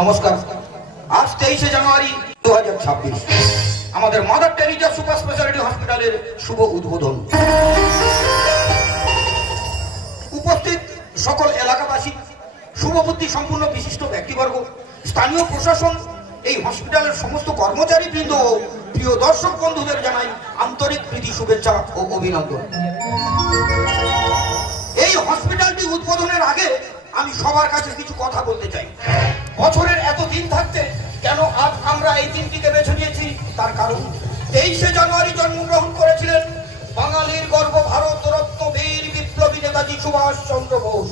নমস্কার। আজ 23শে জানুয়ারি 2026 আমাদের মাদার টেরিজা সুপার স্পেশালিটি হসপিটালের শুভ উদ্বোধন। উপস্থিত সকল এলাকাবাসী, শুভবুদ্ধি সম্পূর্ণ বিশিষ্ট ব্যক্তিবর্গ, স্থানীয় প্রশাসন, এই হসপিটালের সমস্ত কর্মচারী বৃন্দ ও প্রিয় দর্শক বন্ধুদের জানাই আন্তরিক প্রীতি, শুভেচ্ছা ও অভিনন্দন। এই হসপিটালটি উদ্বোধনের আগে আমি সবার কাছে কিছু কথা বলতে চাই। বছরের এত দিন থাকতে কেন আজ আমরা এই দিনটিকে বেছে নিয়েছি তার কারণ 23শে জানুয়ারি জন্মগ্রহণ করেছিলেন বাঙালির গর্ব ভারত রত্ন বীর বিপ্লবী নেতাজি সুভাষ চন্দ্র বোস।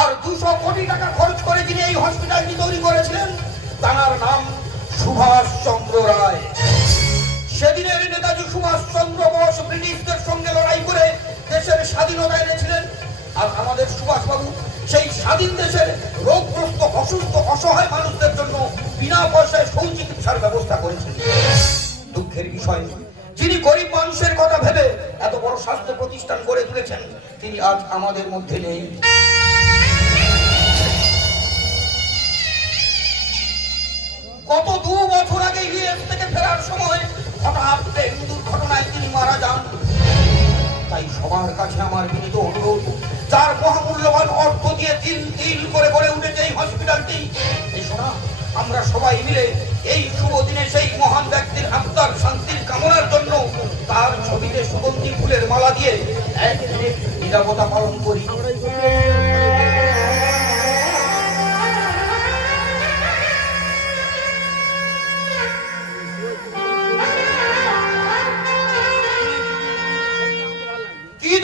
আর 200 কোটি টাকা খরচ করে যিনি এই হসপিটালটি তৈরি করেছিলেন তার নাম সুভাষ চন্দ্র রায়। সেদিনের নেতাজি সুভাষ চন্দ্র বোস ব্রিটিশদের সঙ্গে লড়াই করে দেশের স্বাধীনতা এনেছিলেন। আর আমাদের সুভাষবাবু সেই স্বাধীন দেশের রোগগ্রস্ত, অসুস্থ, অসহায় মানুষদের জন্য বিনা পয়সায় সুচিকিৎসার ব্যবস্থা করেছিলেন। দুঃখের বিষয়, যিনি গরিব মানুষের কথা ভেবে এত বড় স্বাস্থ্য প্রতিষ্ঠান গড়ে তুলেছেন তিনি আজ আমাদের মধ্যে নেই। গত 2 বছর আগে ইউএস থেকে ফেরার সময় হঠাৎ ট্রেন দুর্ঘটনায় তিনি মারা যান। তাই সবার কাছে আমার বিনীত অনুরোধ, যার মহামূল্যবান অর্থ দিয়ে তিল তিল করে গড়ে উঠেছে এই হসপিটালটি, এই শোনা আমরা সবাই মিলে এই শুভ দিনে সেই মহান ব্যক্তির আত্মার শান্তির কামনার জন্য তার ছবিতে সুগন্ধি ফুলের মালা দিয়ে 1 মিনিট নীরবতা পালন করি।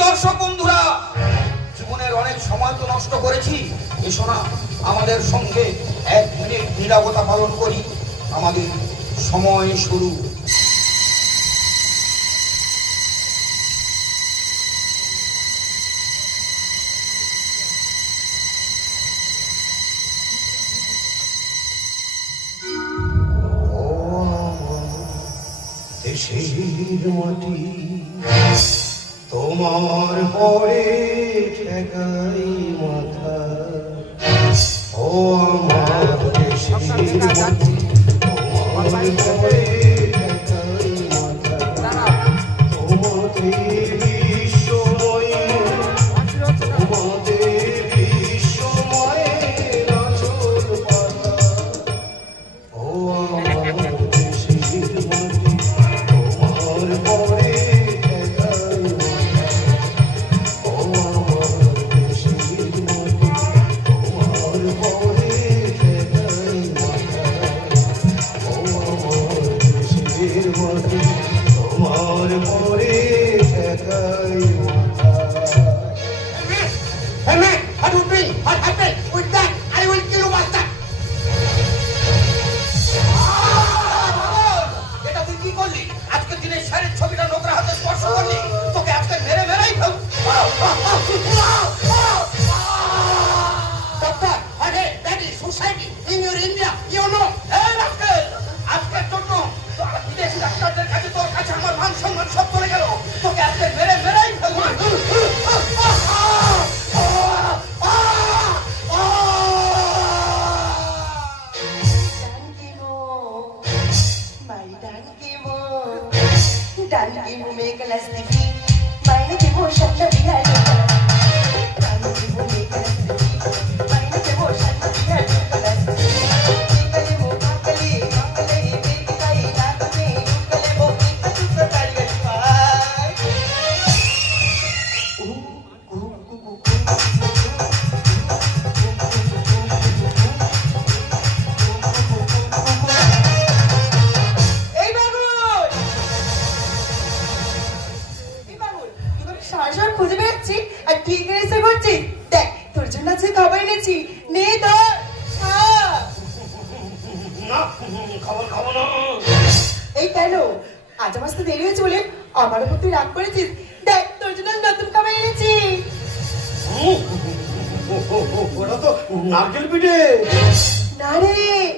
দর্শক বন্ধুরা, জীবনের অনেক সময় তো নষ্ট করেছি, এসো না আমাদের সঙ্গে 1 মিনিট নীরবতা পালন করি। আমাদের সময় শুরু। দেশের মাটি তোমার পরে ঠেকাই মাথা, ও আমার দেশের মাটি তোমার পরে ঠেকাই মাথা, তোমাদের বিশ্বময়ে, তোমাদের বিশ্বময়ে আঁচল পাতা, ও আমার দেশের মাটি তোমার পরে নারকেল পিঠে না রে,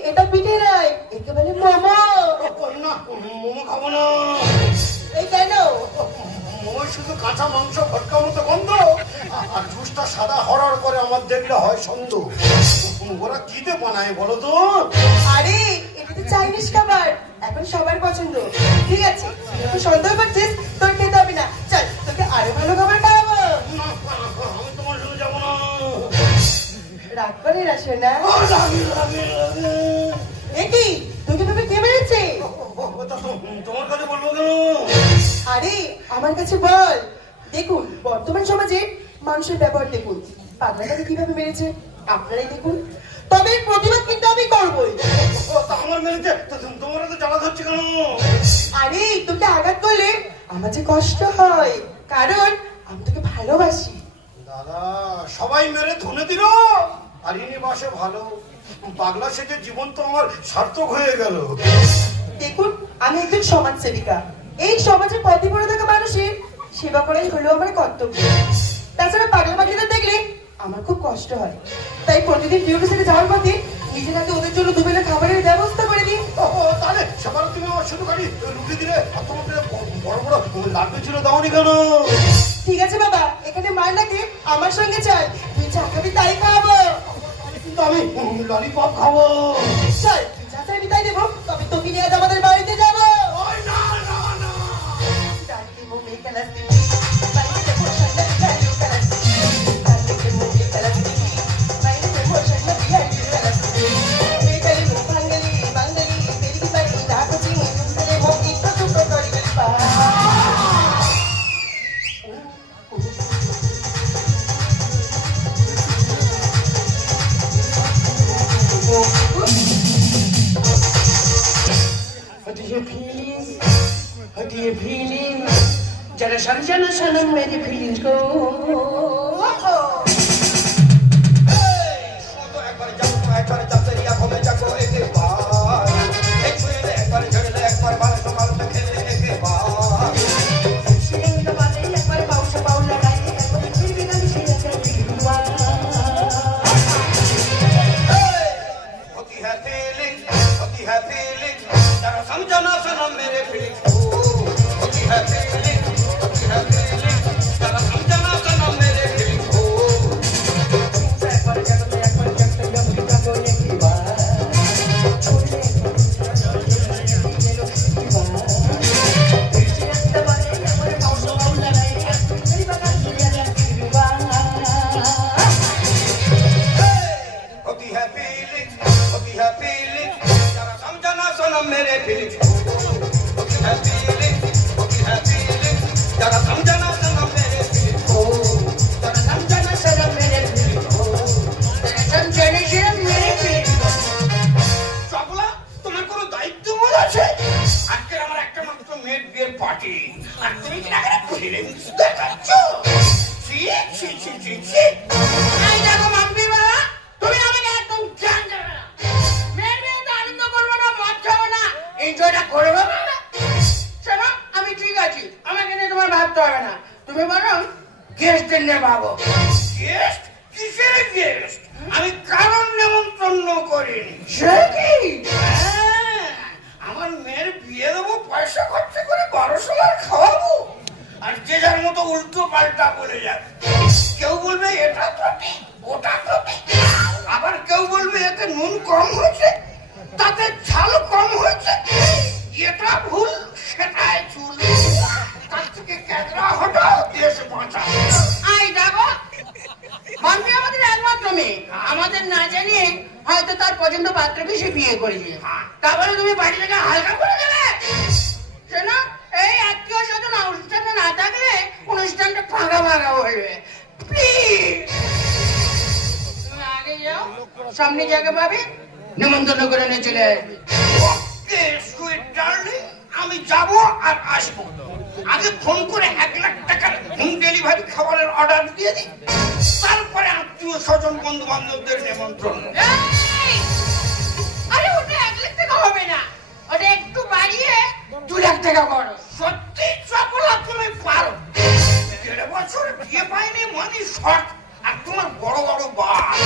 এটা পিঠে নয়, একে বলে মোমো। না, মোমো খাবো না। এই কেন? মোমো ওই শুধু কাঁচা মাংস ভটকা মতো গন্ধ, আর জুসটা সাদা হরহর করে আমার দেখলে হয় সন্দেহ। ওরা কিতে বানায় বলো তো? আরে এটা তো চাইনিজ খাবার, এখন সবার পছন্দ। ঠিক আছে, তুই যখন সন্দেহ করছিস তোর খেতে হবে না, চল তোকে আরো ভালো খাবার খাওয়াবো। না, আমি তোমার সঙ্গে যাবো না। রাগ করে না শোনা। ও, লাগে, লাগে, লাগে। এ কি, তোকে ভাবে কে মেরেছে? তোমার কাছে বলবো কেন? আরে আমার কাছে বল। দেখুন বর্তমান সমাজে মানুষের ব্যবহার দেখুন, পাগলাটাকে কিভাবে মেরেছে আপনারাই দেখুন। তবে এর প্রতিবাদ কিন্তু আমি করবই। ও, তা আমার মেরেছে, তোমার তো জ্বালা ধরছে কেন? আরে তোকে আঘাত করলে আমার যে কষ্ট হয়, কারণ আমি তোকে ভালোবাসি। দাদা, সবাই মেরে ধুনে দিল, আর ইনি বাসে ভালো। পাগলা সেজে জীবন তো আমার সার্থক হয়ে গেল। দেখুন আমি একজন সমাজ সেবিকা, এই সমাজে পথে পড়ে থাকা মানুষের সেবা করাই হলো আমার কর্তব্য। তাছাড়া পাগলা পাখিদের দেখলে আমার খুব কষ্ট হয়, তাই প্রতিদিন ডিউটি থেকে যাওয়ার পথে নিজের হাতে ওদের জন্য দুবেলা খাবারের ব্যবস্থা করে দিই। ও, তাহলে সেবার তুমি আমার শুধু খালি রুটি দিলে, আর তোমার বড় বড় লাড্ডু ছিল দাওনি কেন? ঠিক আছে বাবা, এখানে মার নাকি আমার সঙ্গে চল, তুই যা খাবি তাই খাওয়াবো। কিন্তু আমি ললিপপ খাবো। চল তুই যা চাইবি তাই দেবো, তবে তোকে নিয়ে আজ আমাদের বাড়িতে যাবো। ওই না, না, না। ডালকে মুখে কালাস দিবি, বাইরে বসাই না বিহারি কালাস দিবি। ডালকে মুখে কালাস দিবি, বাইরে বসাই না বিহারি কালাস দিবি। বেকারি মুখ বাঙালি, বাঙালি, বেরিয়ে বাড়ি না কুচি, দুপুরে মুখি টুকু করি গেলি পা। What do you feeling? What do you feeling? Jana sana मेरी feelings को। শুধু একবার যাবো, একবার যাতে রিয়া হবে যাবো একবার। এক ছুঁয়ে একবার ঝেড়ে একবার ভালো ভালো খেলে একবার। Feeling the body, एक बार पाँव लगाए, एक बार फिर भी नहीं से हुआ। होती है फीलिंग, जरा समझो ना सनम मेरे फीलिंग्स को। होती है फीलिंग, जरा समझो ना सनम मेरे फीलिंग्स को। एक बार जब जब बोले की बात, छोड़ने ये लोग की बात। Feeling the body, एक बार पाँव लगाए, मेरी बात सुनिए जाती हुआ। होती है फीलिंग, जरा समझो ना सनम मेरे फीलिंग्स को। होती है फीलिंग, जरा समझो ना सनम मेरे फीलिंग्स को। जरा समझना सनम मेरे feelings को, जरा समझना सनम मेरे feelings को। চপলা, তোমার কোনো দায়িত্ব বোধ আছে? আজকে আমার একটা মাত্র মেয়ের বিয়ের পার্টি, আর তুমি কি না ফিলিংস দেখাচ্ছ? ছি ছি ছি ছি ছি। এই দেখো মাম্পি বাবা, তুমি আমাকে একদম জ্ঞান দেবে না। মেয়ের বিয়েতে আনন্দ করবো না, মদ খাবো না, এনজয়টা করবো না। শোনো, আমি ঠিক আছি, আমাকে নিয়ে তোমার ভাবতে হবে না। তুমি বরং গেস্টদের নিয়ে ভাবো। গেস্ট? কিসের গেস্ট? আমি কারণ নেমন্তন্ন করিনি। সে কি? হ্যাঁ, আমার মেয়ের বিয়ে দেবো, পয়সা খরচা করে 1200 লাখ খাওয়াবো, আর যে যার মতো উল্টো পাল্টা বলে যাবে। কেউ বলবে এটা ত্রুটি, ওটা ত্রুটি, আবার কেউ বলবে এতে নুন কম হয়েছে, তাতে ঝাল কম হয়েছে, এটা ভুল, সেটাই চুল। তার থেকে ক্যামেরা হটাও, দেশ বাঁচাও। আই দেখো, মাম্পি আমাদের একমাত্র মেয়ে, আমাদের না জানিয়ে হয়তো তার পছন্দ পাত্র বেশি বিয়ে করেছে। তারপরে তুমি বাড়ি থেকে হালকা করে দেবে? শোনো, এই আত্মীয় স্বজন অনুষ্ঠানে না থাকলে অনুষ্ঠানটা ফাঁকা ফাঁকা হয়ে। প্লিজ তুমি আগে যাও, সামনে জায়গা পাবে, নিমন্ত্রণ করে নিয়ে চলে আসবে। ওকে সুইট ডার্লিং, আমি যাব আর আসবো। আগে ফোন করে 1 লাখ টাকার হোম ডেলিভারি খাবারের অর্ডার দিয়ে দিই, তারপরে আত্মীয় স্বজন বন্ধু বান্ধবদের নিমন্ত্রণ। এই! আরে ওটা 1 লাখ টাকা হবে না, ওটা একটু বাড়িয়ে 2 লাখ টাকা করো। সত্যি চপলা, তুমি পারো। 1.5 বছর বিয়ে পাইনি মানে শর্ট, আর তোমার বড় বড় বাস।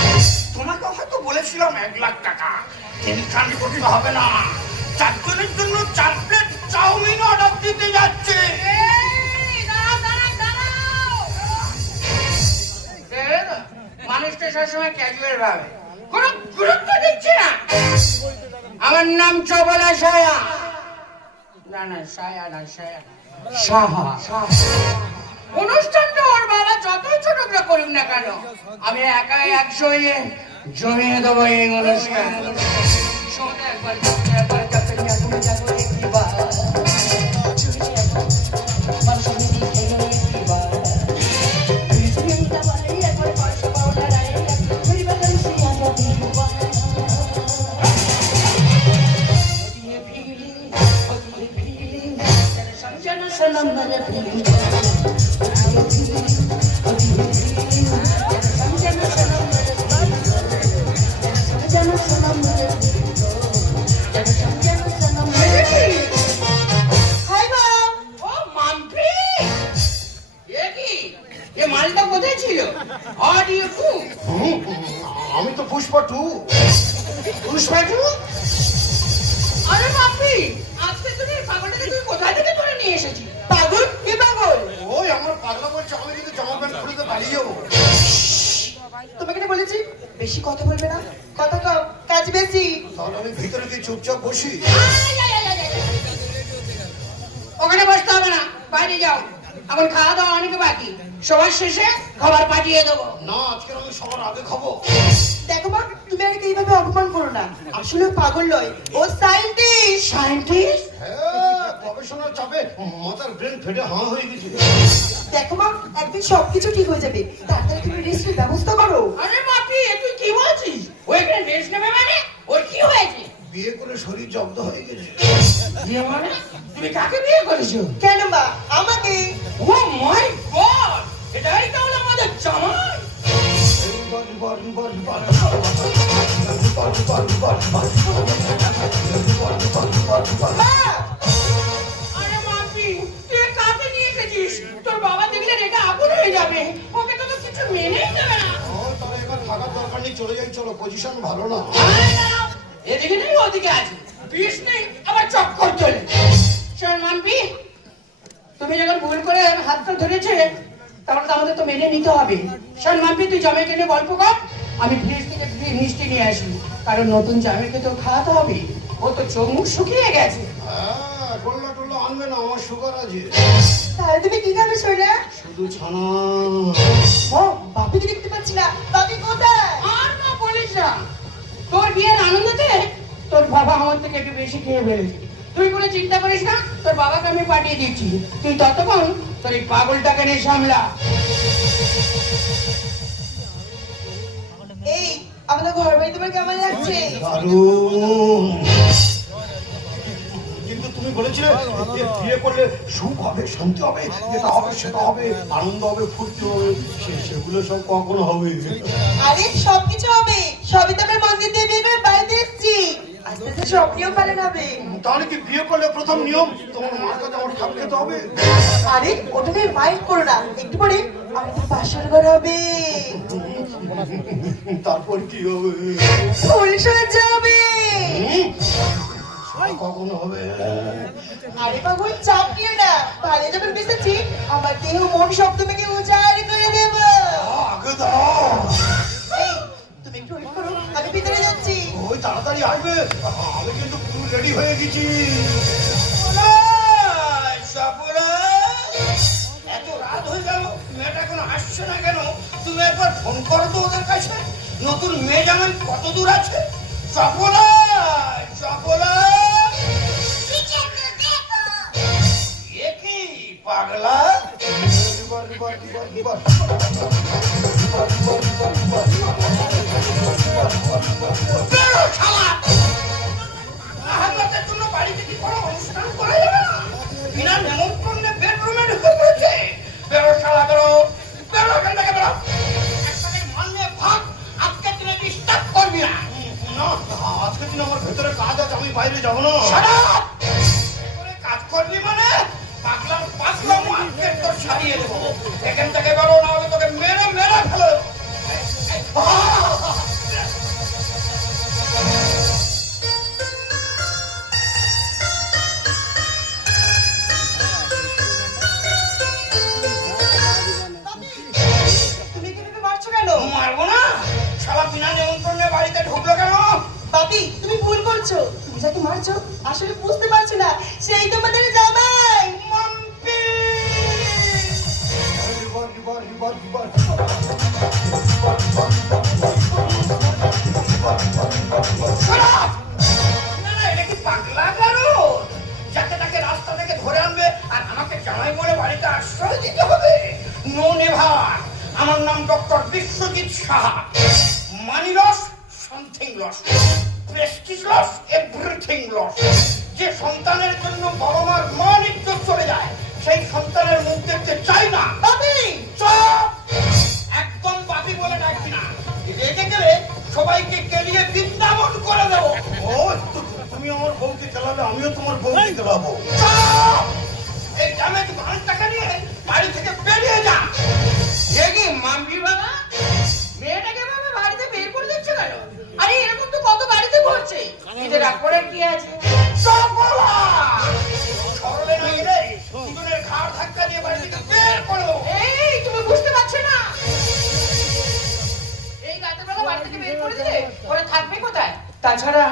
তোমাকে হয়তো বলেছিলাম 1 লাখ টাকা, কিন্তু করতে হবে না। 4 জনের জন্য 4 প্লেট চাউমিন অর্ডার দিতে যাচ্ছে। এই, দাঁড়াও, দাঁড়াও, মানুষটা সবসময় ক্যাজুয়াল ভাবে, কোনো গুরুত্ব দিচ্ছে না। আমার নাম চবলা সায়া। না না, সায়া না, সায়া সাহা। অনুষ্ঠানটা ওর বাবা যতই ছোট করে করুক না কেন, আমি একাই 100 জমিয়ে দেবো এই অনুষ্ঠান। শোনো, একবার একবার যাতে নিয়ে তুমি যাবো একবার মালটা কোথায় ছিল? আমি তো পুষ্পা 2। পুষ্পা 2? আরে বাপি, আজকে তুমি পাগলটাকে তুমি কোথায় থেকে ধরে নিয়ে এসেছি? পাগল? কি পাগল? ওই আমার পাগলা বলছে আমি কিন্তু জামা প্যান্ট খুলে বাড়ি যাবো। তোমাকে না বলেছি বেশি কথা বলবে না, কথা কম কাজ বেশি। তাহলে আমি ভিতরে গিয়ে চুপচাপ বসি। ওখানে বসতে হবে না, বাইরে যাও। এখন খাওয়া দাওয়া অনেক বাকি, সবার শেষে খাবার পাঠিয়ে দেবো। না, আজকে আমি সবার আগে খাবো। দেখো মা, তুমি আগে এইভাবে অপমান করো না। আসলে ও পাগল নয়, ও সায়েন্টিস্ট। সায়েন্টিস্ট? হ্যাঁ, গবেষণার চাপে মাথার ব্রেন ফেটে হাঁ হয়ে গেছে। দেখো মা, একদিন সবকিছু ঠিক হয়ে যাবে, তাড়াতাড়ি তুমি রেস্টের ব্যবস্থা করো। আরে বাপি, তুই কি বলছিস? ও এখানে রেস্ট নেবে মানে? ওর কি হয়েছে? বিয়ে করে শরীর জব্দ হয়ে গেছে। বিয়ে মানে? তুমি কাকে বিয়ে করেছো? কেন মা? আমাকে। ও মাই গড, এটাই তাহলে আমাদের জামাই। মা! আরে বাপি, তুই কাকে নিয়ে এসেছিস? তোর বাবা দেখলে রেগে আগুন হয়ে যাবে, ওকে তো কিছু মেনেই দেবে না। তাহলে এবার থাকার দরকার নেই, চলে যাই। চলো, পজিশন ভালো না। এদিকে নেই ওদিকে আছে, বিষ নেই আবার চক্কর চলে। শোন মাম্পি, তুমি যখন ভুল করে হাতটা ধরেছে, তাহলে তো আমাদের তো মেনে নিতে হবে। শোন মাম্পি, তুই জামাইকে নিয়ে গল্প কর, আমি ফ্রিজ থেকে মিষ্টি নিয়ে আসি, কারণ নতুন জামাইকে তো খাওয়াতে হবে। ও তো চোখ মুখ শুকিয়ে গেছে। হ্যাঁ, গোল্লা টোল্লা আনবে না, আমার সুগার আছে। তাহলে তুমি কি খাবে শোনা? শুধু ছানা। ও বাপিকে দেখতে পাচ্ছি না, বাপি কোথায়? আর না বলিস না, তোর বিয়ের আনন্দতে তোর বাবা আমার থেকে একটু বেশি খেয়ে ফেলেছে। তুই কোনো চিন্তা করিস না, তোর বাবাকে আমি পাঠিয়ে দিচ্ছি, তুই ততক্ষণ তোর এই পাগলটাকে নিয়ে সামলা। এই আমাদের ঘর বাড়ি তোমার কেমন লাগছে? দারুণ। কিন্তু তুমি বলেছিলে যে বিয়ে করলে সুখ হবে, শান্তি হবে, এটা হবে সেটা হবে, আনন্দ হবে, ফুর্তি হবে। সেগুলো সব কখনো হবে? আরে সবকিছু হবে, সবই তো আমি মন্দির দিয়ে বিয়ে করে বাড়িতে এসেছি। আস্তে আস্তে সব নিয়ম পালন হবে। তাহলে কি বিয়ে করলে প্রথম নিয়ম তোমার মার কাছে আমার ঠাপ খেতে হবে? আরে ওটা নিয়ে মাইন্ড করো না, একটু পরে আমাদের বাসার ঘর হবে, তারপর কি হবে? ফুল সাজাবে। কখনো হবে? আরে পাগল, চাপ নিয়ে না, ভালো যখন বেসেছি আমার দেহ মন সব তোমাকে উজাড় করে দেব। আগে দাও। এই তুমি একটু ওয়েট করো, আমি ভিতরে যাচ্ছি। ওই তাড়াতাড়ি আসবে, আমি কিন্তু পুরো রেডি হয়ে গেছি। এত রাত হয়ে গেল, মেয়েটা এখনো আসছে না কেন? তুমি একবার ফোন করো তো ওদের কাছে। নতুন মেয়ে জামাই কত দূর আছে? চপলা চপলা, এ কি পাগলা? বেরো শালা! আহ্লাদের জন্য বাড়িতে কি কোনো অনুষ্ঠান করা যাবে না? বিনা নেমন্ত্রণে বেডরুমে ঢুকে পড়েছে। বেরো শালা, বেরো বেরো, এখান থেকে বেরো। একটাকে মারলে ভাগ, আজকে দিনে ডিস্টার্ব করবি না। না, আজকের দিন আমার ভেতরে কাজ আছে, আমি বাইরে যাবো না। Shut up! করে কাজ করবি মানে পাগলার পাগলা মার্কেট তো ছাড়িয়ে দেবো। এখান থেকে বেরো, না হলে তোকে মেরে মেরে ফেলে দেবো। তুমি কিভাবে মারছো কেন? মারবো না? আশ্চর্য, আসলে বুঝতে পারছো না সেই তোমাদের জামাই মাম্পি। খারাপ! না, না, এটা কি পাগলা কারো? যাকে তাকে রাস্তা থেকে ধরে আনবে আর আমাকে জামাই বলে বাড়িতে আশ্রয় দিতে হবে? No never. আমার নাম doctor Biswajit Saha. Money loss, something loss, prestige loss, everything loss. যে সন্তানের জন্য বাবা মার মান ইজ্জত চলে যায়, সেই সন্তানের মুখ দেখতে চাই না। বাবি চুপ! একদম বাপি বলে ডাকবি না। রেগে গেলে সবাইকে কেলিয়ে বৃন্দাবন করে দেবো। ও তুমি আমার বউকে খেলাবে, আমিও তোমার বউকে খেলাবো। চুপ! এই দামে ভাঙ টাকা নিয়ে বাড়ি থেকে বেরিয়ে যা। এ কি মাম্পি বাবা? মেয়েটাকে বাবা বাড়িতে বের করে দিচ্ছে কেন? আরে এরকম তো কত বাড়িতে ঘটছে। এদের রাগ করে কি আছে? চুপ বাবা! সরলে না গেলে দুজনের ঘাড় ধাক্কা দিয়ে বাড়ি থেকে বের করো। এই তুমি বুঝতে পারছো না? এই রাতের বেলা বাড়ি থেকে বের করে দিলে ওরা থাকবে কোথায়? তাছাড়া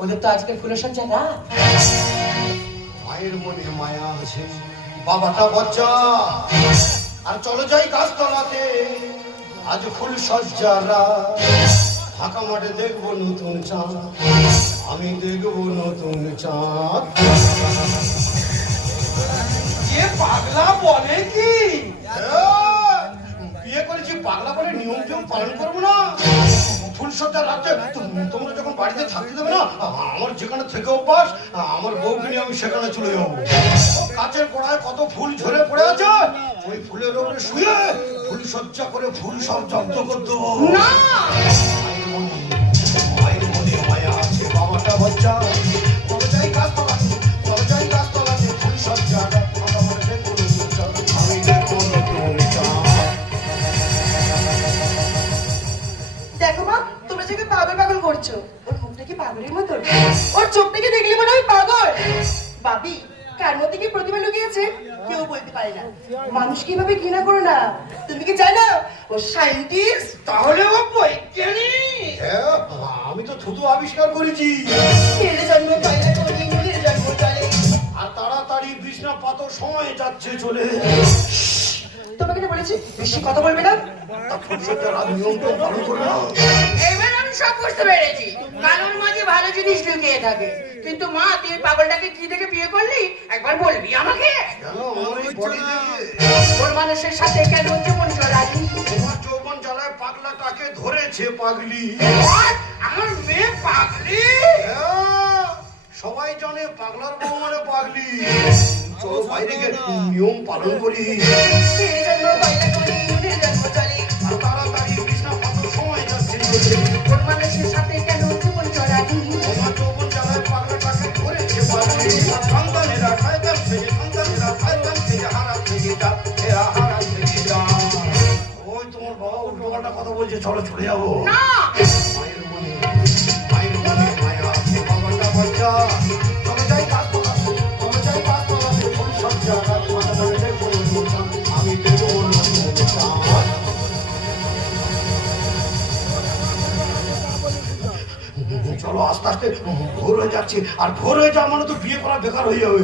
ওদের তো আজকে ফুলসজ্জা না। মায়ের মনে মায়া আছে, বাবাটা বচ্চা। আর চলো যাই গাছতলাতে, আজ ফুল সজ্জারা। ফাঁকা মাঠে দেখবো নতুন চাঁদ, আমি দেখবো নতুন চাঁদ। এ পাগলা বলে কি? বিয়ে করেছি পাগলা বলে নিয়ম টিয়ম পালন করবো না? ফুল সজ্জা রাতে তোমরা যখন বাড়িতে থাকতে দেবে না, আমার যেখানে থেকে অভ্যাস, আমার বউকে নিয়ে আমি সেখানে চলে যাবো। কাচের গোড়ায় কত ফুল ঝরে পড়ে আছে, ওই ফুলের উপরে শুয়ে ফুল সজ্জা করে ফুল সব জব্দ করে দেবো। না! মায়ের মনে মায়া আছে, বাবাটা বাচ্চা। তবে যাই গাছতলাতে, তবে যাই গাছতলাতে, ফুল সজ্জা আমি দেখবো নতুন চাঁদ। দেখো মা, তোমরা যাকে পাগল পাগল করছো, ওর মুখটা কি পাগলের মতন? ওর চোখটাকে দেখলে মনে হয় পাগল। বাবি, কার মধ্যে কি প্রতিভা লুকিয়েছে কেউ বলতে পারে না। মানুষ কিভাবে ঘৃণা করো না। তুমি কি জানো ও সায়েন্টিস্ট? তাহলে ও বৈজ্ঞানিক। হ্যাঁ, আমি তো থুতু আবিষ্কার করেছি। ছেলে জন্ম পয়লা করি, নুনের জন্ম চলে। আর তাড়াতাড়ি বিছনা পাতো সময় যাচ্ছে চলে। তোমাকে না বলেছি বেশি কথা বলবে না। তা ফুল সজ্জার আজ নিয়ম টিয়ম পালন করবে না? এবার আমি সব বুঝতে পেরেছি। কানুর মাঝে ভালো জিনিস লুকিয়ে থাকে। কিন্তু মা, তুই পাগলটাকে কি দেখে বিয়ে করলি একবার বলবি আমাকে? কেন আমার এই বডি দেখে? ওর মানুষের সাথে কেন জীবন চলালি? তোমার যৌবন জ্বালায় পাগলাটাকে ধরেছে পাগলি। What? আমার মেয়ে পাগলি? হ্যাঁ, সবাই জানে পাগলার বউ মানে পাগলি। চলো বাইরে গিয়ে নিয়ম পালন করি। ছেলে জন্ম পয়লা করি, নুনের জন্ম চলে। আর তাড়াতাড়ি বিছনা পাতো সময় যাচ্ছে চলে। ওর মানুষের সাথে কেন জীবন চলালি? তোমার যৌবন জ্বালায় পাগলাটাকে ধরেছে পাগলি। সন্তানেরা শয়তান থেকে, সন্তানেরা শয়তান থেকে হারাম থেকে যা, এরা হারাম থেকে যা। ওই তোমার বাবা উল্টোপাল্টা কথা বলছে, চলো চলে যাবো। না! মায়ের মনে মায়া আছে, বাবাটা বাচ্চা। তবে যাই গাছতলাতে, তবে যাই গাছতলাতে, ফুল সজ্জা রাত মাথা ধরে দেখবো নতুন চাঁদ, আমি দেখবো নতুন চাঁদ। চলো আস্তে আস্তে ভোর হয়ে যাচ্ছে, আর ভোর হয়ে যাওয়া মানে তো বিয়ে করা বেকার হয়ে যাবে।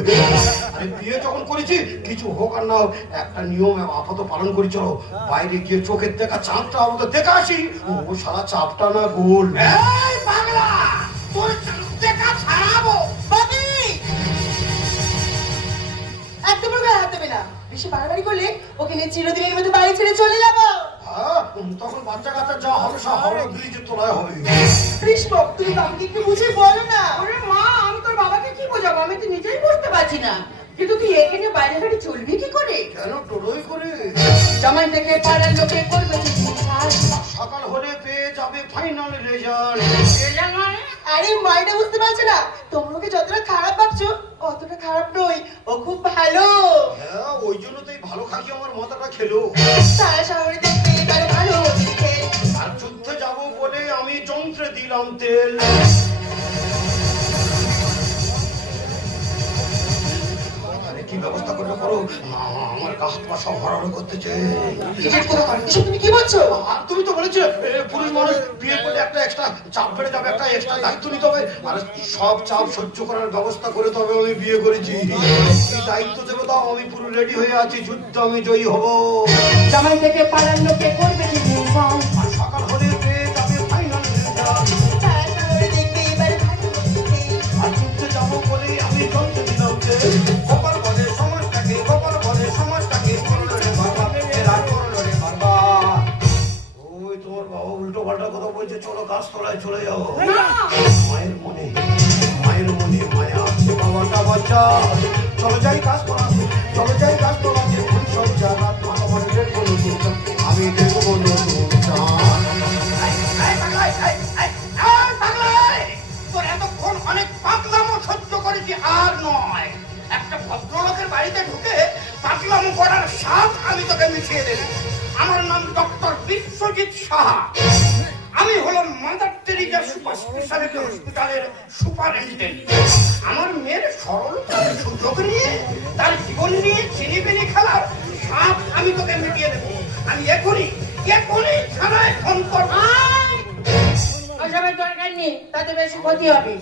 আরে বিয়ে যখন করেছি, কিছু হোক আর না হোক একটা নিয়ম আপাতত পালন করি। চলো বাইরে গিয়ে চোখের দেখা চাঁদটা আপাতত দেখে আসি। ও সারা চাপটা না গোল। এই পাগলা, তোর দেখা ছাড়াবো। বাবি, একদম ওর গায়ে হাত দেবে না। বেশি বাড়াবাড়ি করলে ওকে নিয়ে চিরদিনের মতো বাড়ি ছেড়ে চলে যাবো। হ্যাঁ, তখন বাচ্চা কাচ্চা যা হবে সব হাওড়া ব্রিজের তলায় হবে। কৃষ্ণ, তুমি বাবাকে একটু বুঝে বলো না। ওরে মা, আমি তোর বাবাকে কি বোঝাবো? আমি তো নিজেই বুঝতে পারছি না। কিন্তু তুই এখানে বাইরে গাড়ি চলবি কি করে? কেন টোটোই করে? জামাই থেকে পাড়ার লোকে করবে চিৎকার। সকাল হলে পেয়ে যাবে ফাইনাল রেজাল্ট। রেজাল্ট মানে? আরে মাইটা বুঝতে পারছো না? তোমরা ওকে যতটা খারাপ ভাবছো অতটা খারাপ নয়, ও খুব ভালো। হ্যাঁ, ওই জন্য তো এই ভালো খাকি আমার মাথাটা খেলো। সারা শহরে দেখবে কারো ভালো দেখে। আর যুদ্ধে যাব বলে আমি যন্ত্রে দিলাম তেল। আরে কি ব্যবস্থা করলে করো, আমার কাজ পাশা ভরানো করতে চাই। নিজের কথা কর, এসব তুমি কি বলছো? আর তুমি তো বলেছিলে পুরুষ মানুষ বিয়ে করলে একটা এক্সট্রা চাপ বেড়ে যাবে, একটা এক্সট্রা দায়িত্ব নিতে হবে, আর সব চাপ সহ্য করার ব্যবস্থা করে তবে আমি বিয়ে করেছি। কি দায়িত্ব দেবে দাও, আমি পুরো রেডি হয়ে আছি, যুদ্ধ আমি জয়ী হব। জামাই থেকে পালার লোকে করবে কি নির্মম? আর সকাল হলে পেয়ে যাবে ফাইনাল রেজাল্ট। দেখবে এবার ভালো হচ্ছে। আর যুদ্ধে যাবো বলে আমি চলতে দিলাম যে গোপাল বলে সমাজটাকে, গোপাল বলে সমাজটাকে করলো রে বাবা, এরা করলো রে বাবা। ওই তোমার বাবা উল্টো পাল্টা কথা বলছে, চলো গাছতলায় চলে যাও। না। মায়ের মনে মায়া আছে বাবাটা বাচ্চা, চলো যাই গাছতলা, চলো যাই গাছতলা, দেখুন সব জায়গা তোমার কোনো চিন্তা, আমি দেখবো নতুন চাঁদ। এই পাগলাই, এই পাগলাই, তোর এতক্ষণ অনেক পাগলামো সহ্য করেছি, আর নয়। একটা ভদ্রলোকের বাড়িতে ঢুকে পাগলামো করার স্বাদ আমি তোকে মিশিয়ে দেব। আমার নাম ডক্টর বিশ্বজিৎ সাহা। আমি হলাম মাদার টেরিজা সুপার স্পেশালিটি হসপিটালের সুপারিনটেন্ডেন্ট। আমার মেয়ের সরলতার সুযোগ নিয়ে তার জীবন নিয়ে চিনিবিনি খেলার স্বাদ আমি তোকে মিটিয়ে দেবো। আমি এখনই থানায় ফোন করবো। ওসবের দরকার নেই, তাতে বেশি ক্ষতি হবে।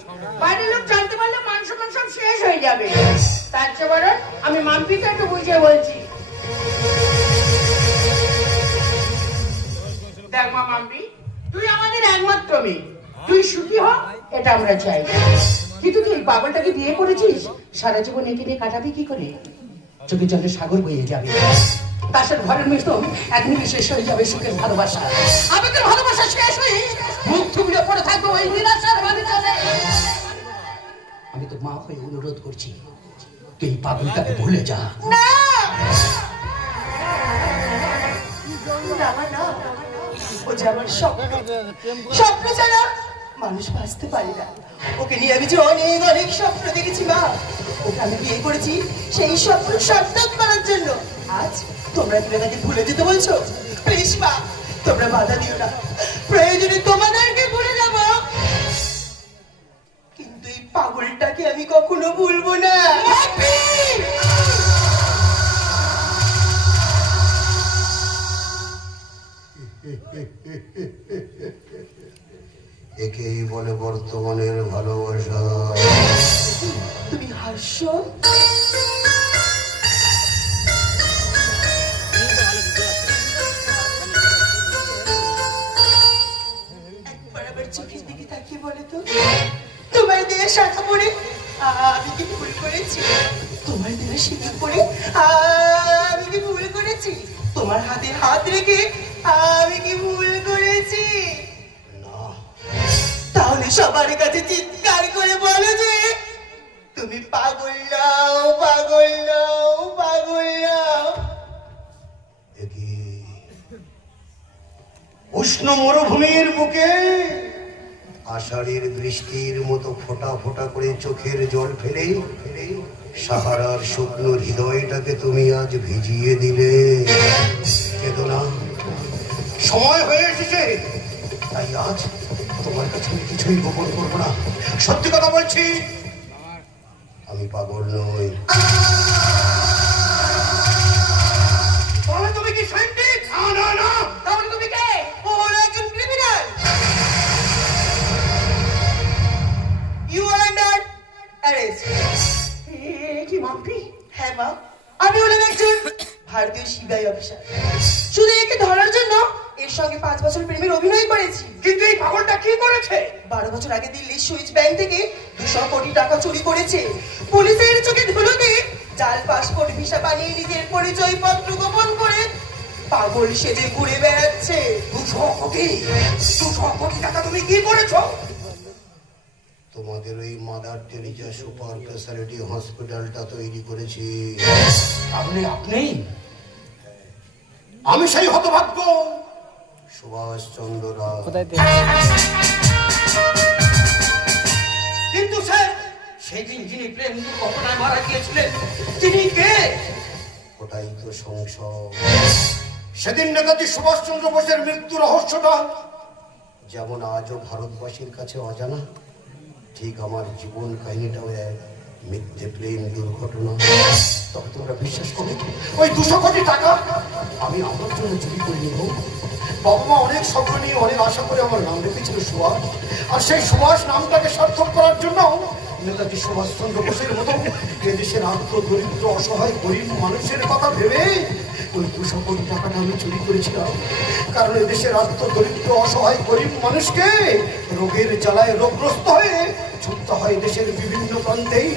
বাইরের লোক জানতে পারলে মান সম্মান সব শেষ হয়ে যাবে। তার চেয়ে বরং আমি মাম্পিকে একটু বুঝিয়ে বলছি। দেখ মা মাম্পি, তুই আমাদের একমাত্র মেয়ে, তুই সুখী হ এটা আমরা চাই। কিন্তু তুই এই পাগলটাকে বিয়ে করেছিস, সারা জীবন একে নিয়ে কাটাবি কি করে? চোখের জলে সাগর বয়ে যাবে, তার সাথে ঘরের মিশ্রণ এক নিমিষে শেষ হয়ে যাবে সুখের ভালোবাসা। আমাদের ভালোবাসা শেষ হয়ে মুখ থুবড়ে পড়ে থাকবে ওই নিরাশার বাড়ি চলে। আমি তো মা হয়ে অনুরোধ করছি, তুই এই পাগলটাকে ভুলে যা। না না, ও যে আমার স্বপ্ন, স্বপ্ন ছাড়া মানুষ বাঁচতে পারে না। ওকে নিয়ে আমি যে অনেক স্বপ্ন দেখেছি মা। ওকে আমি বিয়ে করেছি সেই স্বপ্ন সার্থক করার জন্য। আজ তোমরা তুলে তাকে ভুলে যেতে বলছো? প্লিজ মা, তোমরা বাধা দিও না, প্রয়োজনে তোমাদেরকে ভুলে যাব, কিন্তু এই পাগলটাকে আমি কখনো ভুলবো না। একেই বলে বর্তমানের ভালোবাসা। তুমি হাসছো? একবার আবার চোখের দিকে তাকিয়ে বলে তো, তোমার দেহে শাখা পড়ে আমি কি ভুল করেছি? তোমার দেহে সিঁদুর পড়ে আমি কি ভুল করেছি? তোমার হাতে হাত রেখে আমি কি ভুল করেছি? তাহলে সবার কাছে চিৎকার করে বলো যে তুমি পাগল নাও, পাগল নাও, পাগল নাও। উষ্ণ মরুভূমির বুকে আষাঢ়ের বৃষ্টির মতো ফোঁটা ফোঁটা করে চোখের জল ফেলে সাহারার শুকনো হৃদয়টাকে তুমি আজ ভিজিয়ে দিলে। কেঁদো না, সময় হয়ে এসেছে। তাই আজ তোমার কাছে আমি কিছুই গোপন করবো না, সত্যি কথা বলছি, আমি পাগল নই। তাহলে তুমি কি সাইন্টিস্ট? না না, তাহলে তুমি কে? ও হলো একজন criminal. You are under arrest. কি মাম্পি? হ্যাঁ মা, আমি হলাম একজন ভারতীয় সিবিআই অফিসার। শুধু একে ধরার জন্য এর সঙ্গে 5 বছর প্রেমের অভিনয় করেছি। কিন্তু এই পাগলটা কি করেছে? 12 বছর আগে দিল্লির সুইচ ব্যাংক থেকে 200 কোটি টাকা চুরি করেছে। পুলিশের চোখে ধুলো দিয়ে জাল পাসপোর্ট ভিসা বানিয়ে নিজের পরিচয়পত্র গোপন করে পাগল সেজে ঘুরে বেড়াচ্ছে। 200 কোটি টাকা তুমি কি করেছো? তোমাদের ওই মাদার টেরিজা সুপার স্পেশালিটি হসপিটালটা তৈরি করেছি। আপনি আমি সেই হতভাগ্য সুভাষ চন্দ্র রায়। কিন্তু স্যার, সেদিন যিনি প্রেম দুর্ঘটনায় মারা গিয়েছিলেন তিনি কে? ওটাই তো সংশয়। সেদিন নেতাজি সুভাষ চন্দ্র বোসের মৃত্যু রহস্যটা যেমন আজও ভারতবাসীর কাছে অজানা, ঠিক আমার জীবন কাহিনীটাও এক। মিথ্যে প্লেন দুর্ঘটনা, তবে তোমরা বিশ্বাস করো ওই 200 কোটি টাকা আমি আমার জন্য চুরি করে নেব। বাবা মা অনেক স্বপ্ন নিয়ে অনেক আশা করে আমার নাম রেখেছিল সুভাষ, আর সেই সুভাষ নামটাকে সার্থক করার জন্য নেতাজি সুভাষচন্দ্র বোসের মতো এদেশের আর্থ দরিদ্র অসহায় গরিব মানুষের কথা ভেবে ওই 200 কোটি টাকাটা আমি চুরি করেছিলাম। কারণ এদেশের আর্থ দরিদ্র অসহায় গরিব মানুষকে রোগের জ্বালায় রোগগ্রস্ত হয়ে ছুটতে হয় দেশের বিভিন্ন প্রান্তেই।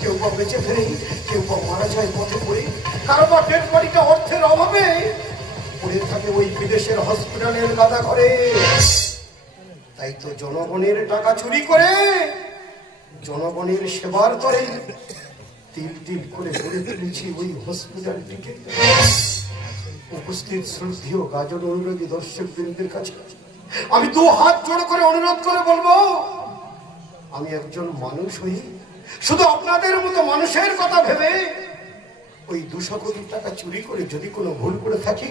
কেউ বা বেঁচে ফেরে, কেউ বা মারা যায় পথে পড়ে, কারো বা ডেড বডিটা অর্থের অভাবে পড়ে থাকে ওই বিদেশের হসপিটালের গাদা ঘরে। তাই তো জনগণের টাকা চুরি করে জনগণের সেবার তরে তিল তিল করে গড়ে তুলেছি ওই হসপিটালটিকে। উপস্থিত শ্রদ্ধেয় গাজন অনুরাগী দর্শক বৃন্দের কাছে আমি 2 হাত জোড় করে অনুরোধ করে বলবো, আমি একজন মানুষ হই শুধু আপনাদের মতো মানুষের কথা ভেবে ওই 200 কোটি টাকা চুরি করে যদি কোনো ভুল করে থাকি,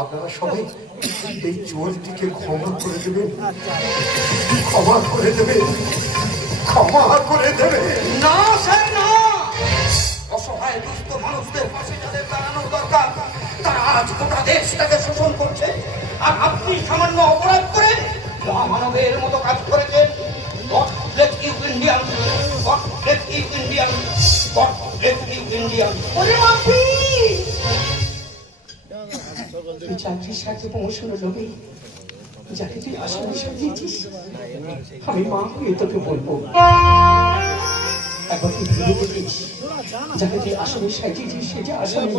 আপনারা সবাই এই চোরটিকে ক্ষমা করে দেবেন, ক্ষমা করে দেবেন, ক্ষমা করে দেবেন। না স্যার না, অসহায় দুস্থ মানুষদের পাশে যাদের দাঁড়ানো দরকার তারা আজ গোটা দেশটাকে শোষণ করছে, আর আপনি সামান্য অপরাধ করে মহামানবের মতো কাজ করেছেন। God bless you Indian, God bless you Indian, God bless you Indian। ওরে মাফি, তুই চাকরির সাথে প্রমোশন লোভে যাকে তুই আসামি সাজিয়েছিস, আমি মা হয়ে তোকে বলবো একবার তুই ভেবে দেখিস, যাকে তুই আসামি সাজিয়েছিস সে যে আসামি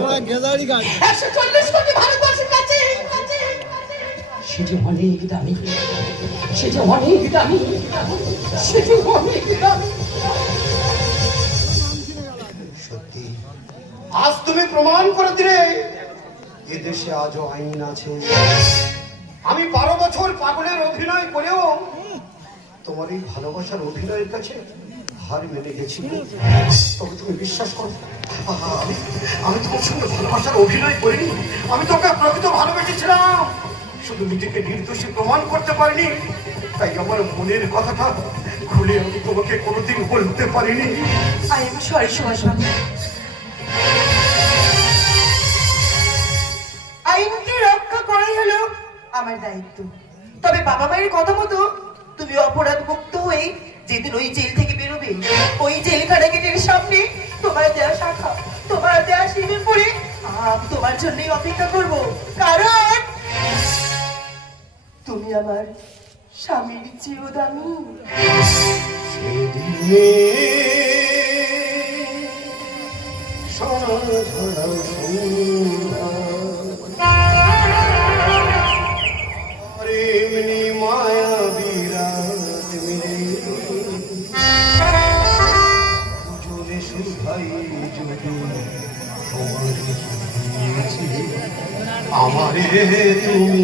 140 কোটি ভারতবর্ষের কাছে সে যে অনেক দামি, সে যে অনেক দামি, সে যে অনেক দামি। সত্যি আজ তুমি প্রমাণ করে দিলে এদেশে আজও আইন আছে। আমি 12 বছর পাগলের অভিনয় করেও তোমার এই ভালোবাসার অভিনয়ের কাছে হার মেনে গেছি। তবে তুমি বিশ্বাস করো, আমি তোমার সঙ্গে ভালোবাসার অভিনয় করিনি, আমি তোকে প্রকৃত ভালোবেসেছিলাম, শুধু নিজেকে নির্দোষী প্রমাণ করতে পারিনি। তাই আমার মনের কথাটা খুলে আমি তোমাকে কোনোদিন বলতে পারিনি। I am sorry, সুভাষ বাবু। আইনকে রক্ষা করাই হলো আমার দায়িত্ব। তবে বাবা মায়ের কথা মতো তুমি অপরাধ মুক্ত হয়ে যেদিন ওই জেল থেকে বেরোবে, ওই জেলখানা গেটের সামনে তোমার দেওয়া শাখা, তোমার দেওয়া শিবির পরে আমি তোমার জন্যই অপেক্ষা করব, কারণ তুমি আমার স্বামীর চেয়েও দামি। সেদিনে সোনা ঝরা আরে এমনি মায়া বিরাট মিলে দুজনে সুধাই যদি সমানে আমারে তুমি